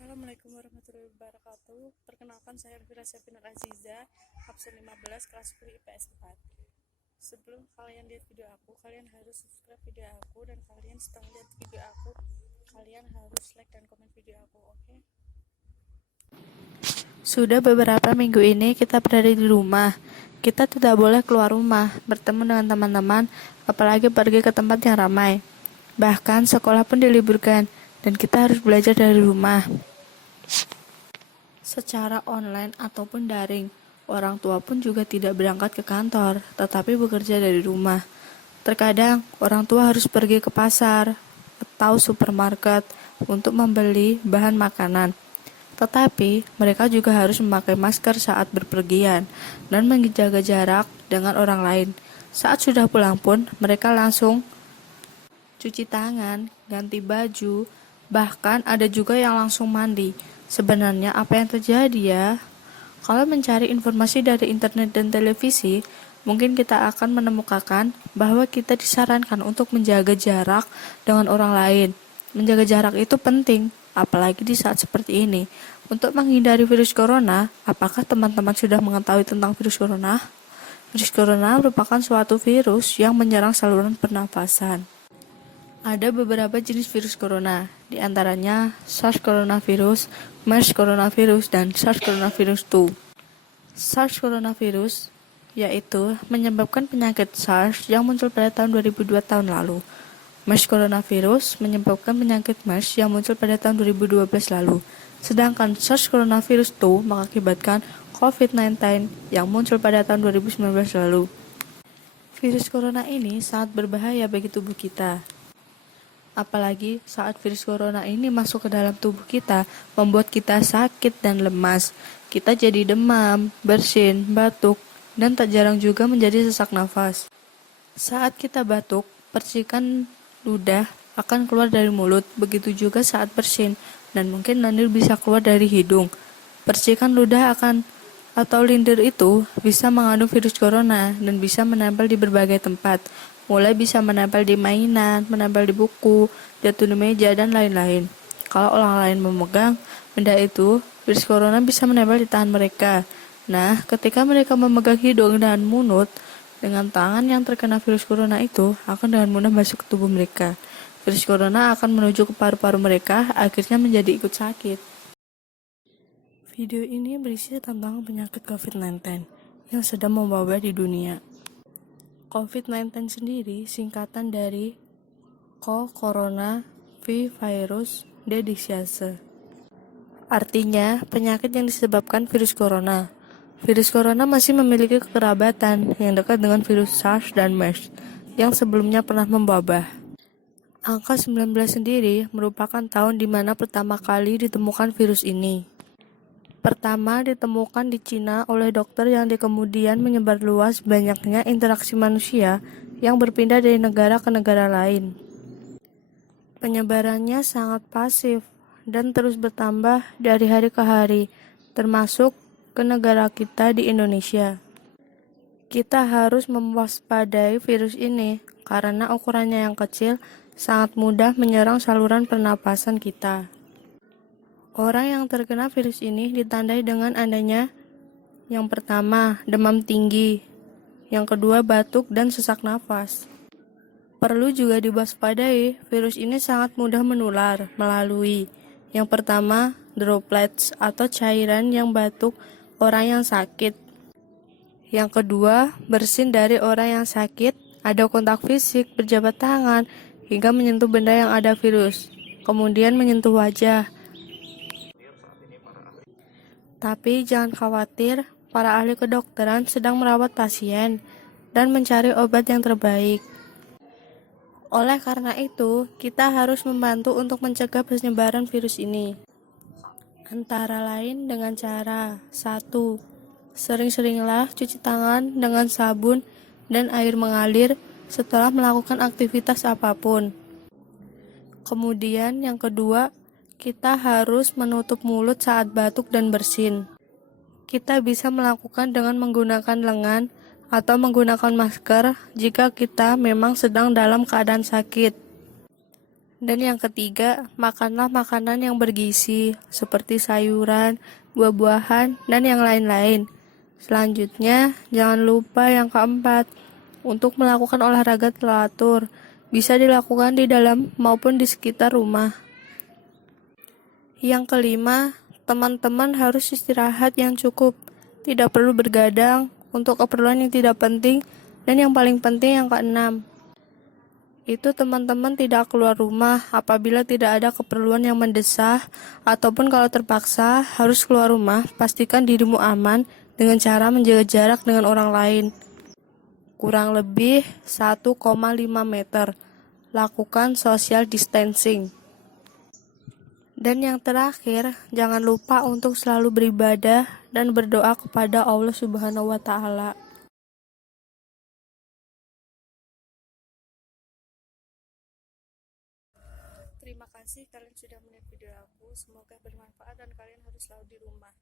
Assalamualaikum warahmatullahi wabarakatuh. Perkenalkan saya Elvira Syafinar Aziza, absen 15 kelas 10 IPS 4. Sebelum kalian lihat video aku, kalian harus subscribe video aku, dan kalian setelah lihat video aku, kalian harus like dan komen video aku, oke? Sudah beberapa minggu ini kita berada di rumah. Kita tidak boleh keluar rumah, bertemu dengan teman-teman, apalagi pergi ke tempat yang ramai. Bahkan sekolah pun diliburkan, dan kita harus belajar dari rumah. Secara online ataupun daring, orang tua pun juga tidak berangkat ke kantor, tetapi bekerja dari rumah. Terkadang, orang tua harus pergi ke pasar atau supermarket untuk membeli bahan makanan. Tetapi, mereka juga harus memakai masker saat berpergian dan menjaga jarak dengan orang lain. Saat sudah pulang pun, mereka langsung cuci tangan, ganti baju, bahkan ada juga yang langsung mandi. Sebenarnya apa yang terjadi ya? Kalau mencari informasi dari internet dan televisi, mungkin kita akan menemukan bahwa kita disarankan untuk menjaga jarak dengan orang lain. Menjaga jarak itu penting, apalagi di saat seperti ini. Untuk menghindari virus corona, apakah teman-teman sudah mengetahui tentang virus corona? Virus corona merupakan suatu virus yang menyerang saluran pernafasan. Ada beberapa jenis virus corona, di antaranya SARS coronavirus, MERS coronavirus, dan SARS coronavirus 2. SARS coronavirus yaitu menyebabkan penyakit SARS yang muncul pada tahun 2002 tahun lalu. MERS coronavirus menyebabkan penyakit MERS yang muncul pada tahun 2012 lalu. Sedangkan SARS coronavirus 2 mengakibatkan COVID-19 yang muncul pada tahun 2019 lalu. Virus corona ini sangat berbahaya bagi tubuh kita. Apalagi saat virus corona ini masuk ke dalam tubuh kita, membuat kita sakit dan lemas. Kita jadi demam, bersin, batuk, dan tak jarang juga menjadi sesak nafas. Saat kita batuk, percikan ludah akan keluar dari mulut, begitu juga saat bersin, dan mungkin lendir bisa keluar dari hidung. Percikan ludah atau lindir itu bisa mengandung virus corona dan bisa menempel di berbagai tempat, mulai bisa menempel di mainan, menempel di buku, jatuh di meja, dan lain-lain. Kalau orang lain memegang benda itu, virus corona bisa menempel di tangan mereka. Nah, ketika mereka memegang hidung dan mulut dengan tangan yang terkena virus corona itu, akan dengan mudah masuk ke tubuh mereka. Virus corona akan menuju ke paru-paru mereka, akhirnya menjadi ikut sakit. Video ini berisi tentang penyakit COVID-19 yang sedang mewabah di dunia. COVID-19 sendiri singkatan dari Corona Virus Disease. Artinya, penyakit yang disebabkan virus corona. Virus corona masih memiliki kekerabatan yang dekat dengan virus SARS dan MERS yang sebelumnya pernah mewabah. Angka 19 sendiri merupakan tahun di mana pertama kali ditemukan virus ini. Pertama ditemukan di Cina oleh dokter yang kemudian menyebar luas banyaknya interaksi manusia yang berpindah dari negara ke negara lain. Penyebarannya sangat pasif dan terus bertambah dari hari ke hari, termasuk ke negara kita di Indonesia. Kita harus mewaspadai virus ini karena ukurannya yang kecil sangat mudah menyerang saluran pernapasan kita. Orang yang terkena virus ini ditandai dengan adanya yang pertama, demam tinggi, yang kedua, batuk dan sesak nafas. Perlu juga diwaspadai, virus ini sangat mudah menular melalui yang pertama, droplets atau cairan yang batuk orang yang sakit. Yang kedua, bersin dari orang yang sakit, ada kontak fisik, berjabat tangan, hingga menyentuh benda yang ada virus. Kemudian menyentuh wajah. Tapi jangan khawatir, para ahli kedokteran sedang merawat pasien dan mencari obat yang terbaik. Oleh karena itu, kita harus membantu untuk mencegah penyebaran virus ini. Antara lain dengan cara 1. Sering-seringlah cuci tangan dengan sabun dan air mengalir setelah melakukan aktivitas apapun. Kemudian yang kedua, kita harus menutup mulut saat batuk dan bersin. Kita bisa melakukan dengan menggunakan lengan atau menggunakan masker jika kita memang sedang dalam keadaan sakit. Dan yang ketiga, makanlah makanan yang bergizi, seperti sayuran, buah-buahan, dan yang lain-lain. Selanjutnya, jangan lupa yang keempat, untuk melakukan olahraga teratur. Bisa dilakukan di dalam maupun di sekitar rumah. Yang kelima, teman-teman harus istirahat yang cukup. Tidak perlu bergadang untuk keperluan yang tidak penting. Dan yang paling penting yang keenam, itu teman-teman tidak keluar rumah apabila tidak ada keperluan yang mendesak, ataupun kalau terpaksa harus keluar rumah, pastikan dirimu aman dengan cara menjaga jarak dengan orang lain. Kurang lebih 1,5 meter. Lakukan social distancing. Dan yang terakhir, jangan lupa untuk selalu beribadah dan berdoa kepada Allah Subhanahu wa Ta'ala. Terima kasih kalian sudah melihat video aku. Semoga bermanfaat dan kalian harus selalu di rumah.